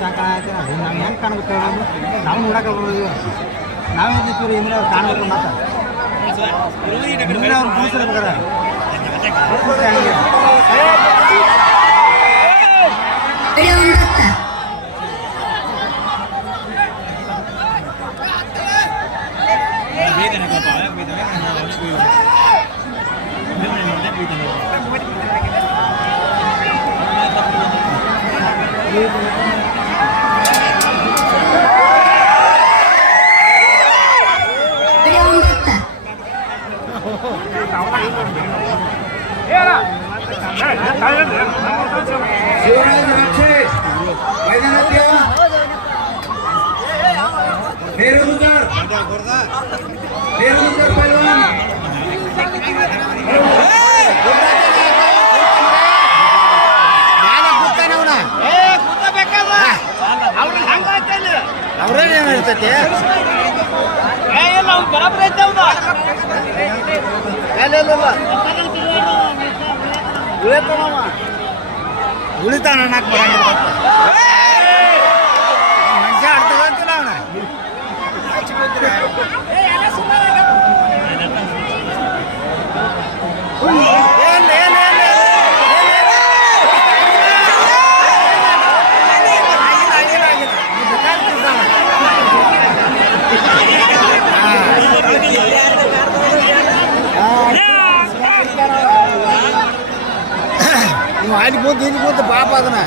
ಸಾಕ ಆಯ್ತು ನಾವು ಹೆಂಗೆ ಕಾಣ್ಬೇಕು ನಾವು ನೋಡಕ್ಕೆ ಬರೋದು ನಾವೇನು ತಿಂತೀವಿ ಹಿಂದಿನ ಅವ್ರು ಕಾಣ್ಬೇಕು ಮಾತ್ರ ಅವ್ರು ಕೂಸಿರ್ಬೇಕಾರೆ शिवराज राक्षे मैदानात या नेरुदर पैलवान ಅವ್ರೇನು ಇರ್ತೈತಿ ಬರಾಬರಿ ಐತೆ ಉಳಿತಾನ ನಾಲ್ಕು ಬರಂಗಿಲ್ಲ ಮನುಷ್ಯ ಆಡ್ತದಂತಿಲ್ಲ ಅವನ ನೀವು ಅಲ್ಲಿ ಬಂದು ಇಲ್ಲಿ ಬಂದು ಪಾಪ ಅದನ್ನ